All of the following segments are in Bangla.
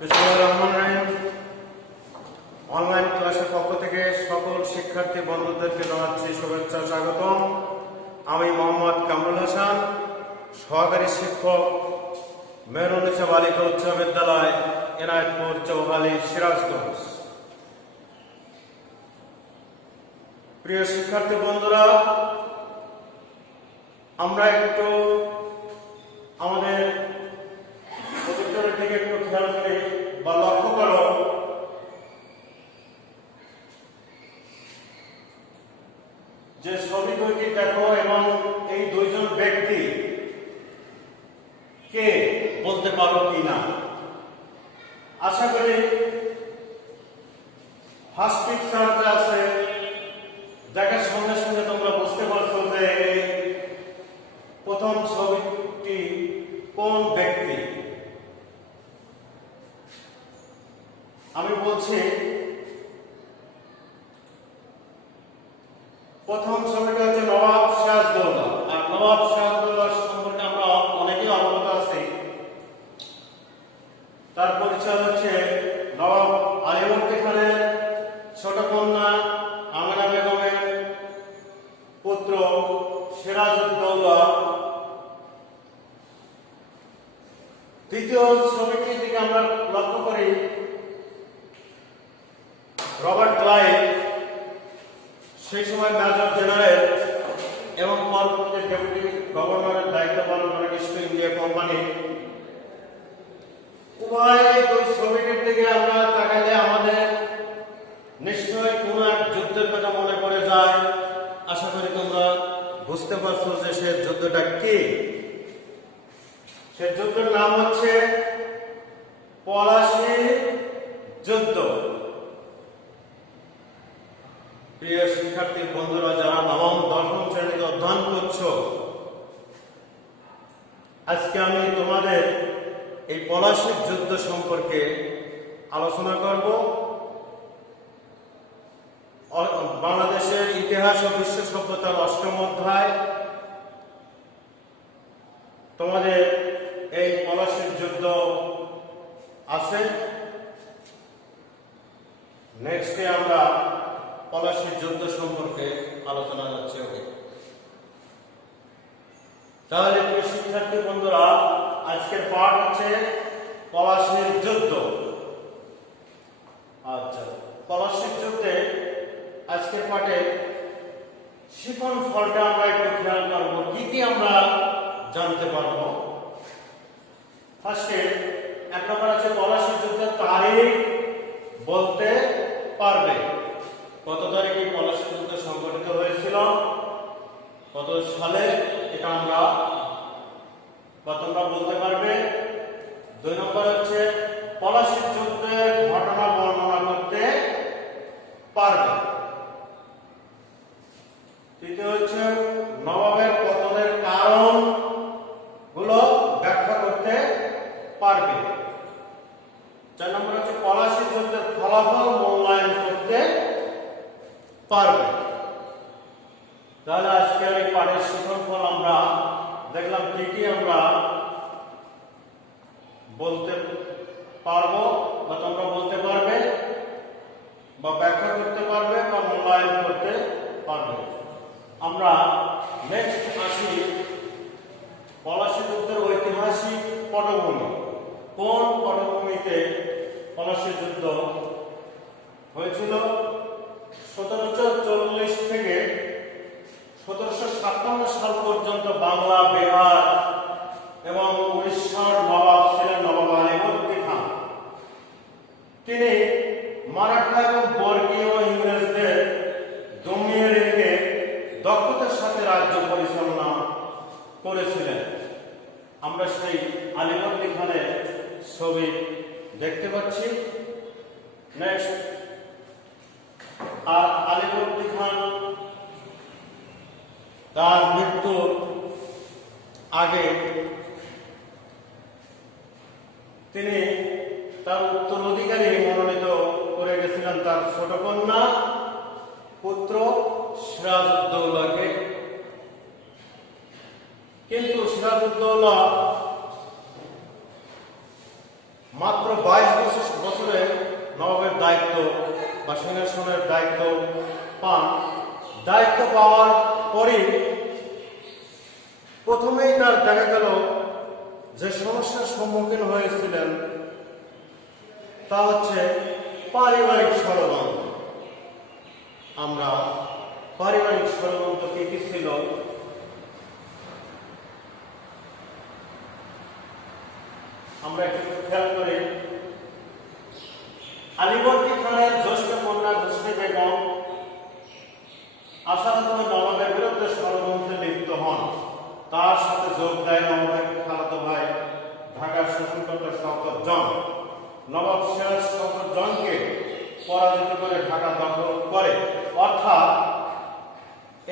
বিসমিল্লাহির রহমানির রহিম। অনলাইন ক্লাসের পক্ষ থেকে সকল শিক্ষার্থী বন্ধুদেরকে জানাচ্ছি শুভেচ্ছা স্বাগতম। আমি মোহাম্মদ কামরুল হাসান, সহকারী শিক্ষক, মেহরুন্নেছা বালিকা উচ্চ বিদ্যালয়, এনায়েতপুর, চৌহালি, সিরাজগঞ্জ। প্রিয় শিক্ষার্থী বন্ধুরা, আমরা একটু আমাদের প্রজেক্টরের দিকে একটু খেয়াল করি বা লক্ষ্য করো। যে ছবি দুইটি দেখো এবং এই দুইজন ব্যক্তি কে বলতে পারো কিনা? আশা করি ফার্স্ট পিকচারটা আছে, দেখার সঙ্গে সঙ্গে তোমরা বুঝতে পারছো যে প্রথম ছবিটি কোন ব্যক্তি। আমি বলছি প্রথম ছবিটা হচ্ছে নবাব সিরাজদৌল্লা। আর নবাব সিরাজদৌল্লার সম্পর্কে আমরা অনেকেই অবগত আছি। তার পরিচয় হচ্ছে নবাব আলীবর্দী খানের ছোট কন্যা আমেনা বেগমের পুত্র সিরাজউদ্দৌলা। দ্বিতীয় ছবিটির দিকে আমরা লক্ষ্য করি, রবার্ট ক্লাইভ সেই সময় মেজর জেনারেল এবং পরবর্তীতে ডেপুটি গভর্নরের দায়িত্ব পালন করেন ইস্ট ইন্ডিয়া কোম্পানি। উভয় দুই ছবিটির দিকে আমরা তাকাইলে আমাদের নিশ্চয়ই কোন এক যুদ্ধের কথা মনে পড়ে যায়। আশা করি তোমরা বুঝতে পারছো যে সে যুদ্ধটা কি। সে যুদ্ধের নাম হচ্ছে পলাশী যুদ্ধ। প্রিয় শিক্ষার্থী বন্ধুরা, যারা নবম দশম শ্রেণীতে অধ্যয়ন করছো, আজকে আমি তোমাদের এই পলাশী যুদ্ধ সম্পর্কে আলোচনা করব। বাংলাদেশের ইতিহাস ও বিশ্ব সভ্যতার অষ্টম অধ্যায় তোমাদের এই পলাশীর যুদ্ধ আছে। নেক্সটে আমরা পলাশীর যুদ্ধ সম্পর্কে আলোচনা যাচ্ছে। তাহলে প্রিয় শিক্ষার্থী বন্ধুরা, আজকের পাঠ হচ্ছে পলাশীর যুদ্ধ। আচ্ছা, পলাশীর যুদ্ধে আজকের পাঠে শিখন ফলটা আমরা একটু খেয়াল করবো, কি কি আমরা জানতে পারবো। ফার্স্টে এক নম্বর আছে পলাশীর যুদ্ধের তারিখ বলতে পারবে। কত তারিখে পলাশী যুদ্ধ সংঘটিত হয়েছিল, কত সালে, এটা আমরা বা তোমরা বলতে পারবে। দুই নম্বর হচ্ছে পলাশী যুদ্ধের ঘটনা বর্ণনা করতে পারবে। তৃতীয় হচ্ছে নবাবের পতনের কারণ গুলো ব্যাখ্যা করতে পারবে। চার নম্বর হচ্ছে পলাশী যুদ্ধের ফলাফল মূল্যায়ন করতে পারবে। তাহলে আজকের এই পাঠের শিক্ষণফল আমরা দেখলাম কি কি আমরা বলতে পারবো বা তোমরা বলতে পারবে বা ব্যাখ্যা করতে পারবে বা মূল্যায়ন করতে পারবে। আমরা নেক্সট আসি পলাশী যুদ্ধের ঐতিহাসিক পটভূমি। কোন পটভূমিতে পলাশী যুদ্ধ হয়েছিল? 1740 থেকে 1757 সাল পর্যন্ত বাংলা, বিহার এবং উড়িষ্যার নবাব ছিলেন নবাব আলীবর্দী খান। তিনি মারাঠা এবং বর্গীয় ইংরেজদের দমিয়ে রেখে দক্ষতার সাথে রাজ্য পরিচালনা করেছিলেন। আমরা সেই আলীবর্দী খানের ছবি দেখতে পাচ্ছি। নেক্সট, আর আলীবর্দী খান তার মৃত্যুর আগে তিনি তার উত্তরাধিকারী মনোনীত করে গেছিলেন তার ছোট কন্যা পুত্র সিরাজউদ্দৌলাকে। কিন্তু সিরাজউদ্দৌলা মাত্র 22 বছরে নবাবের দায়িত্ব বা সিংহাসনের দায়িত্ব পান। দায়িত্ব পাওয়ার পরই প্রথমেই তার দেখা গেল যে সমস্যার সম্মুখীন হয়েছিলেন তা হচ্ছে পারিবারিক ষড়যন্ত্র। আমরা পারিবারিক ষড়যন্ত্র কি কি ছিল আমরা একটু খেয়াল করি। আলীবর্দী খানের জ্যেষ্ঠ কন্যা রুশদি বেগম আসাদুল নবাবের বিরুদ্ধে ষড়যন্ত্রে লিপ্ত হন। তার সাথে যোগ দেয় নবাবের খালাতো ভাই ঢাকার শাসনকর্তা শওকত জং। নবাব সিরাজ শওকত জংকে পরাজিত করে ঢাকা দখল করে। অর্থাৎ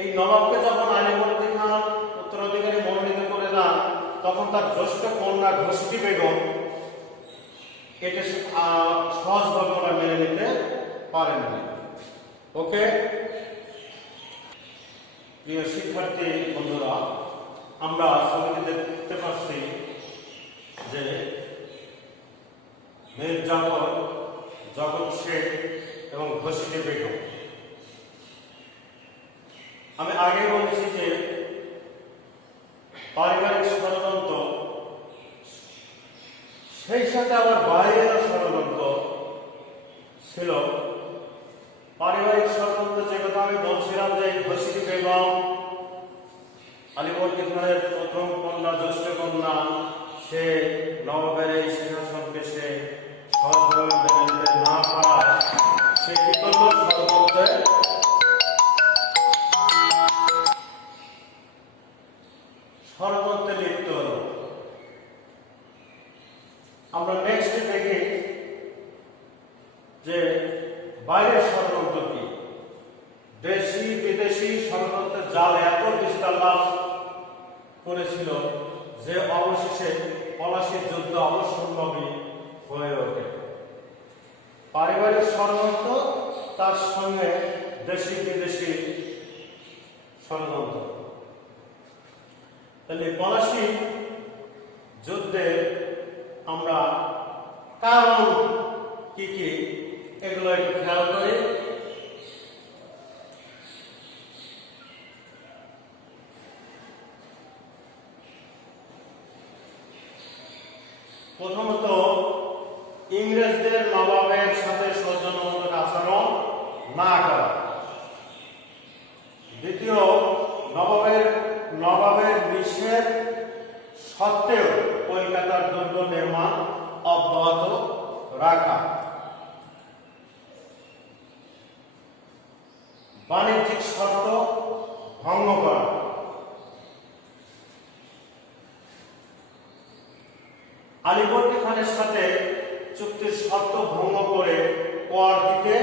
এই নবাবকে যখন আলীবর্দী খান উত্তরাধিকারী মনোনীত করে দেন, তখন তার জ্যেষ্ঠ কন্যা রুশদি বেগম এটা সহজভাবে ওরা মেনে নিতে পারেননি। ওকে প্রিয় শিক্ষার্থী বন্ধুরা, আমরা ছবিতে দেখতে পাচ্ছি যে মীর জাফর, জগৎ শেখ এবং রুশদি বেগম। আমি আগে বলেছি যে পারিবারিক ষড়যন্ত্র, সেই সাথে আবার বাইরের ষড়যন্ত্র ছিল। পারিবারিক ষড়যন্ত্র যে কথা আমি বলছিলাম যে রুশদি বেগম আলীবর্দী খানের প্রথম কন্যা, জ্যেষ্ঠ কন্যা, সে নবাবের এই সিংহাসনকে সে সহজভাবে মেনে নিতে না পারায় সে কি করল, ষড়যন্ত্রে লিপ্ত হল। আমরা নেক্সট দেখি যে বাইরের ষড়যন্ত্র কি। দেশি বিদেশি ষড়যন্ত্রের জাল এত বিস্তার লাভ করেছিল যে অবশেষে পলাশীর যুদ্ধ অবশ্যম্ভাবী হয়ে ওঠে। পারিবারিক ষড়যন্ত্র, তার সঙ্গে দেশি বিদেশি ষড়যন্ত্র। তাহলে পলাশী যুদ্ধে আমরা কারণ কি কি এগুলো একটু খেয়াল করি। প্রথমত ইংরেজদের নবাবের সাথে সৌজন্যমূলক আচরণ না করা। দ্বিতীয়, নবাবের নিষেধ সত্ত্বেও কলকাতার দুর্গ নির্মাণ অব্যাহত রাখা। বাণিজ্যিক শর্ত ভঙ্গ করা। আলীবর্দী খানের সাথে চুক্তির শর্ত ভঙ্গ করে কর দিতে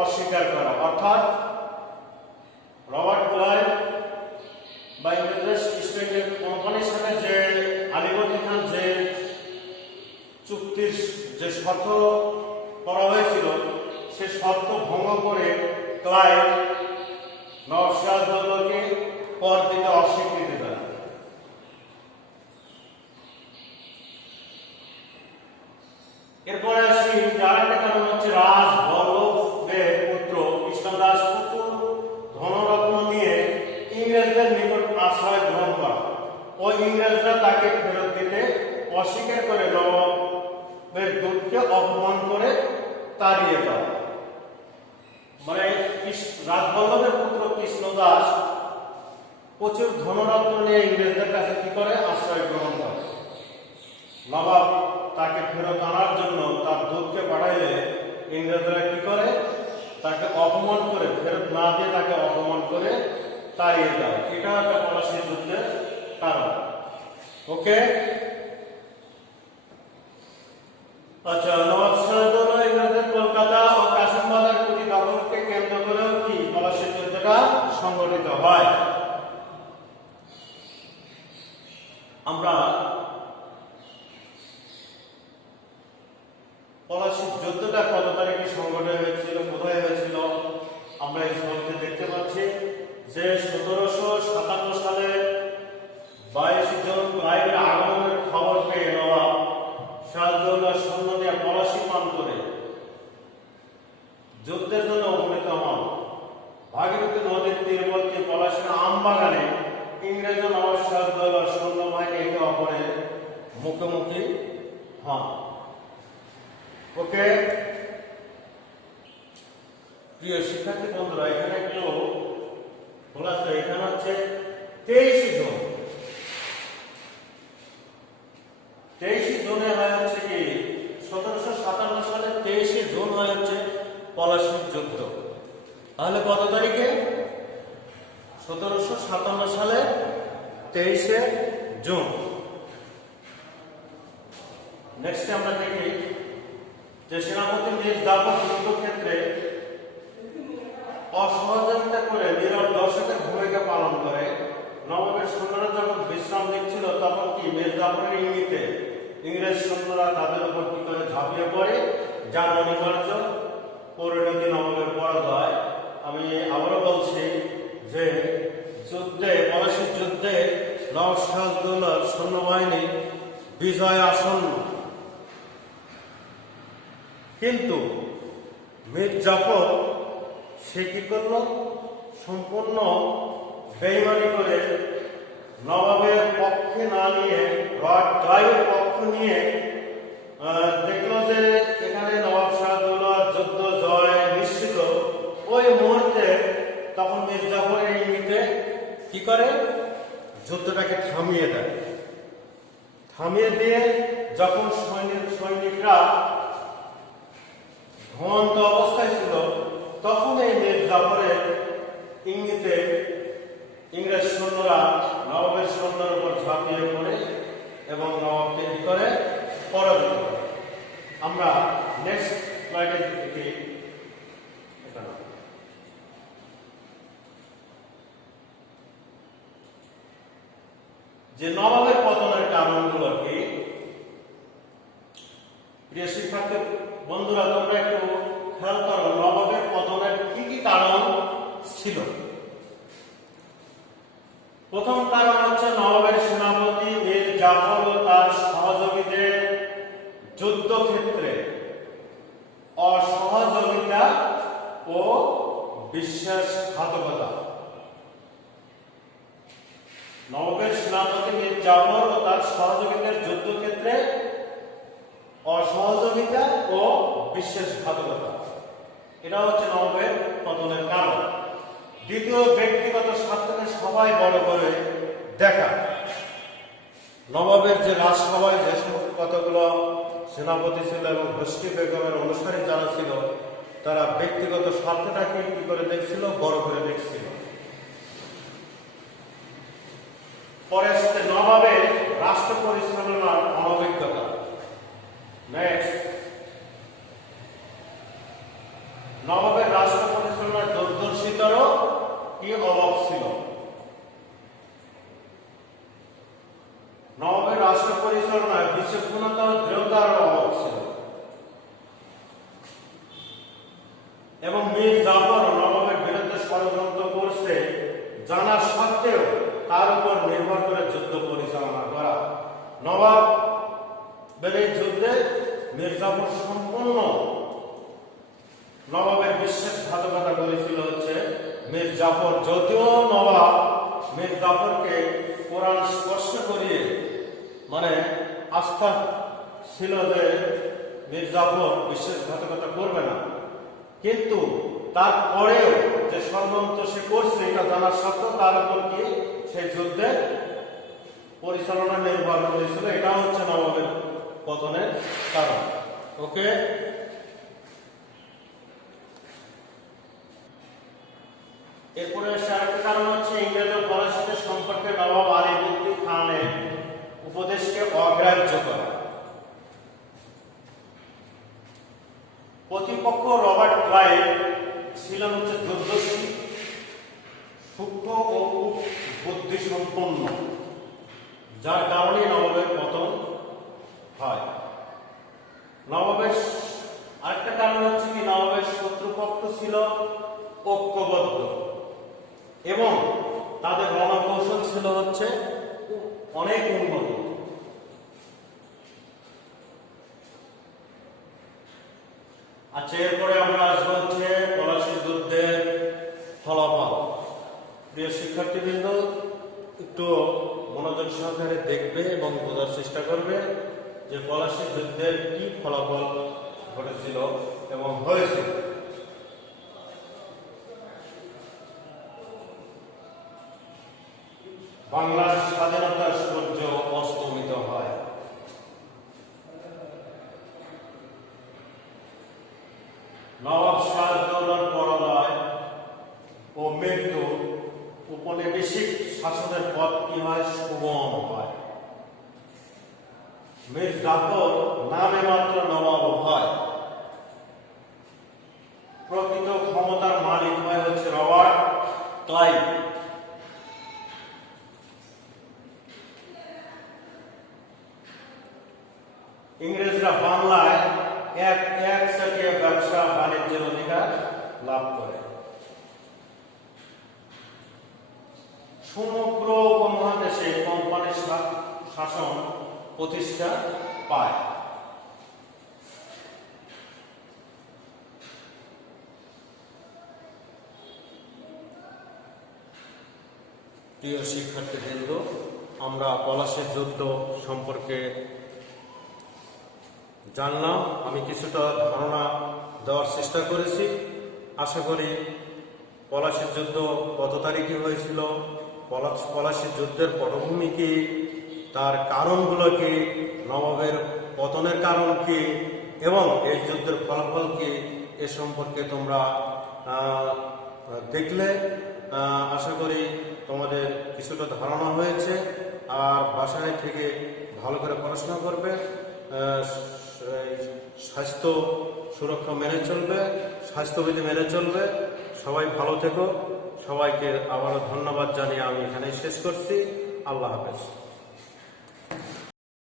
অস্বীকার করা। অর্থাৎ রবার্ট ক্লাইভ বা ইংরেজ ইস্ট ইন্ডিয়া কোম্পানির সাথে যে আলীবর্দী খান যে চুক্তির যে শর্ত করা হয়েছিল, সে শর্ত ভঙ্গ করে ক্লাইভ নবাব সিরাজউদ্দৌলাকে কর দিতে অস্বীকৃতি দেয়। এরপরে আসি আরেকটা কারণ হচ্ছে রাজবল্লভের পুত্র কৃষ্ণদাস প্রচুর ধনরত্ন নিয়ে ইংরেজদের নিকট আশ্রয় গ্রহণ করা ও ইংরেজরা তাকে ফেরত দিতে অস্বীকার করে নবাবের দূতকে অপমান করে তাড়িয়ে দেওয়া। মানে রাজবল্লভের পুত্র কৃষ্ণদাস প্রচুর ধনরত্ন নিয়ে ইংরেজদের কাছে কি করে, আশ্রয় গ্রহণ করে। নবাব তাকে ফেরত আনার জন্য তার দূতকে পাঠাইলে ইংরেজরা কি করে, তাকে অপমান করে, ফেরত না দিয়ে তাকে অপমান করে তাড়িয়ে দেয়। এটা একটা পলাশী যুদ্ধের কারণ। ওকে, আচ্ছা, নবাব সিরাজউদ্দৌলা ইংরেজদের কলকাতা ও কাশিমবাজার কুটি দখলকে কেন্দ্র করেও কি পলাশী যুদ্ধটা সংগঠিত হয়। আমরা পলাশীর যুদ্ধটা কত তারিখে সংগঠিত হয়েছিল, কোথায় হয়েছিল, আমরা এই ছবিতে দেখতে পাচ্ছি যে 1757 সালে 22 জন ক্লাইভের আগমনের খবর পেয়ে নবাব সিরাজউদ্দৌলা সৈন্য যুদ্ধের জন্য উপনীত হন। ভাগীরথী নদীর তীরবর্তী পলাশীর আমবাগানে ইংরেজ ও নবাব সিরাজউদ্দৌলার সৈন্যবাহিনী একে অপরের মুখোমুখি হন। ওকে, প্রিয় শিক্ষার্থী বন্ধুরা, এখানে একটু বলাছে, এখানে হচ্ছে 23 জুন। 23 জুনে হয় হচ্ছে কি 1757 সালে 23 জুন হয় হচ্ছে পলাশীর যুদ্ধ। তাহলে কত তারিখে? 1757 সালে 23 জুন। নেক্সট আমরা দেখি যে সেনাপতি মীর জাফর যুদ্ধক্ষেত্রে অসহযোগিতা করে নীরব দর্শকের ভূমিকা পালন করে। নবাবের সৈন্যরা যখন বিশ্রাম নিচ্ছিল তখন কি মীর জাফরের ইঙ্গিতে ইংরেজ সৈন্যরা তাদের উপর কি করে ঝাঁপিয়ে পড়ে, যার অনিবার্য পরিণতি নবাবের পরাজয়। আমি আবারও বলছি যে যুদ্ধে, পলাশীর যুদ্ধে নবাব সিরাজউদ্দৌলার সৈন্যবাহিনী বিজয় আসন্ন, কিন্তু মীর জাফর সে কি করল? সম্পূর্ণ বেইমানি করে নবাবের পক্ষে না নিয়ে, লর্ড ক্লাইভের পক্ষ নিয়ে দেখলো যে এখানে নবাব সিরাজউদ্দৌলার যুদ্ধ জয় নিশ্চিত। ওই মুহূর্তে তখন মীর জাফর এই ইঙ্গিতে কি করে? যুদ্ধটাকে থামিয়ে দেয়। থামিয়ে দিয়ে যখন সৈনিকরা ঘুমন্ত অবস্থায় ছিল, তখন এই মীর জাফরের ইঙ্গিতে ইংরেজ সৈন্যরা নবাবের সৈন্যের উপর ঝাঁপিয়ে পড়ে এবং নবাবকে কি করে? পরাজিত করে। আমরা নেক্সট স্লাইডে দেখি। যে নবাবের পতনের কারণগুলো কি? প্রিয় শিক্ষার্থী বন্ধুরা, তোমরা একটু খেয়াল করো নবাবের পতনের কি কি কারণ ছিল। প্রথম কারণ হচ্ছে নবাবের সেনাপতি মীর জাফর ও তার সহযোগীদের যুদ্ধক্ষেত্রে অসহযোগিতা ও বিশ্বাসঘাতকতা। নবাবের সেনাপতি মীর জাফর ও তার সহযোগীদের যুদ্ধক্ষেত্রে অসহযোগিতা ও বিশ্বাসঘাতকতা, এটা হচ্ছে নবাবের পতনের কারণ। দ্বিতীয়, ব্যক্তিগত স্বার্থকে সবাই বড় করে দেখা। নবাবের যে রাজসভায় যে সমস্ত কতগুলো সেনাপতি ছিল এবং মুশকিল বেগমের অনুসারী যারা ছিল, তারা ব্যক্তিগত স্বার্থটাকে কি করে দেখছিল? বড় করে দেখছিল। পরে আসছে নবাবের রাষ্ট্র পরিচালনার অনভিজ্ঞতা। নেক্সট, নবাবের রাষ্ট্র পরিচালনার দূরদর্শিতারও কি অভাব ছিল। নবাবের রাষ্ট্র পরিচালনায় বিচক্ষণতা ও দৃঢ়তার অভাব ছিল। এবং মীর জাফর নবাবের বিরুদ্ধে ষড়যন্ত্র করছে জানা সত্ত্বেও তার উপর নির্ভর করে যুদ্ধ পরিচালনা করা। নবাবের এই যুদ্ধে মীর জাফর সম্পূর্ণ নবাবের বিশ্বাসঘাতকতা করেছিল হচ্ছে মীর জাফর। যদিও নবাব মীর জাফরকে কোরআন স্পর্শ করিয়ে মানে আস্থা ছিল যে মীর জাফর বিশ্বাসঘাতকতা করবে না, কিন্তু তারপরেও যে ষড়যন্ত্র সে করছে এটা জানার সত্ত্বেও তার উপর কি সেই যুদ্ধে পরিচালনা নির্ভর করেছিল। এটা হচ্ছে নবাবের পতনের কারণ। ওকে, এরপরে আরেকটা কারণ হচ্ছে ইংরেজ ও ফরাসিদের সম্পর্কে নবাব আলীবর্দী খানের উপদেশকে অগ্রাহ্য করা। প্রতিপক্ষ রবার্ট ক্লাইভ ছিলেন হচ্ছে দুর্দর্শী, সূক্ষ্ম ও বুদ্ধিসম্পন্ন, যার কারণে নবাবের পতন হয়। নবাবের আরেকটা কারণ হচ্ছে কি নবাবের শত্রুপক্ষ ছিল ঐক্যবদ্ধ এবং তাদের রণকৌশল ছিল হচ্ছে অনেক উন্নত। আচ্ছা, এরপরে আমরা আসবো হচ্ছে শিক্ষার্থীবৃন্দ একটু মনোযোগ সহকারে দেখবে এবং বোঝার চেষ্টা করবে যে পলাশীর যুদ্ধের কি ফলাফল ঘটেছিল এবং হয়েছিল। বাংলার স্বাধীনতার সূর্য অস্তমিত হয়। নবাব সিরাজদৌল্লার পরাজয় ও মৃত্যু উপনিবেশিক শাসনের পথ কি হয়? সুগম হয়। মীর জাফর নামে মাত্র নবাব হয়, প্রকৃত ক্ষমতার মালিক হয় হচ্ছে রবার্ট ক্লাইভ। ইংরেজরা বাংলায় একচাটিয়া ব্যবসা বাণিজ্যের অধিকার লাভ করে। সমগ্র উপমহাদেশে কোম্পানির শাসন প্রতিষ্ঠা পায়। প্রিয় শিক্ষার্থীবৃন্দ, আমরা পলাশীর যুদ্ধ সম্পর্কে জানলাম। আমি কিছুটা ধারণা দেওয়ার চেষ্টা করেছি। আশা করি পলাশীর যুদ্ধ কত তারিখে হয়েছিল, পলাশীর যুদ্ধের পটভূমি কি, তার কারণগুলো কি, নবাবের পতনের কারণ কি এবং এই যুদ্ধের ফলাফল কি, এ সম্পর্কে তোমরা দেখলে। আশা করি তোমাদের কিছুটা ধারণা হয়েছে। আর বাসায় থেকে ভালো করে পড়াশোনা করবে, স্বাস্থ্য সুরক্ষা মেনে চলবে, স্বাস্থ্যবিধি মেনে চলবে। সবাই ভালো থেকো। সবাইকে আবারও ধন্যবাদ জানিয়ে আমি এখানেই শেষ করছি। আল্লাহ হাফেজ।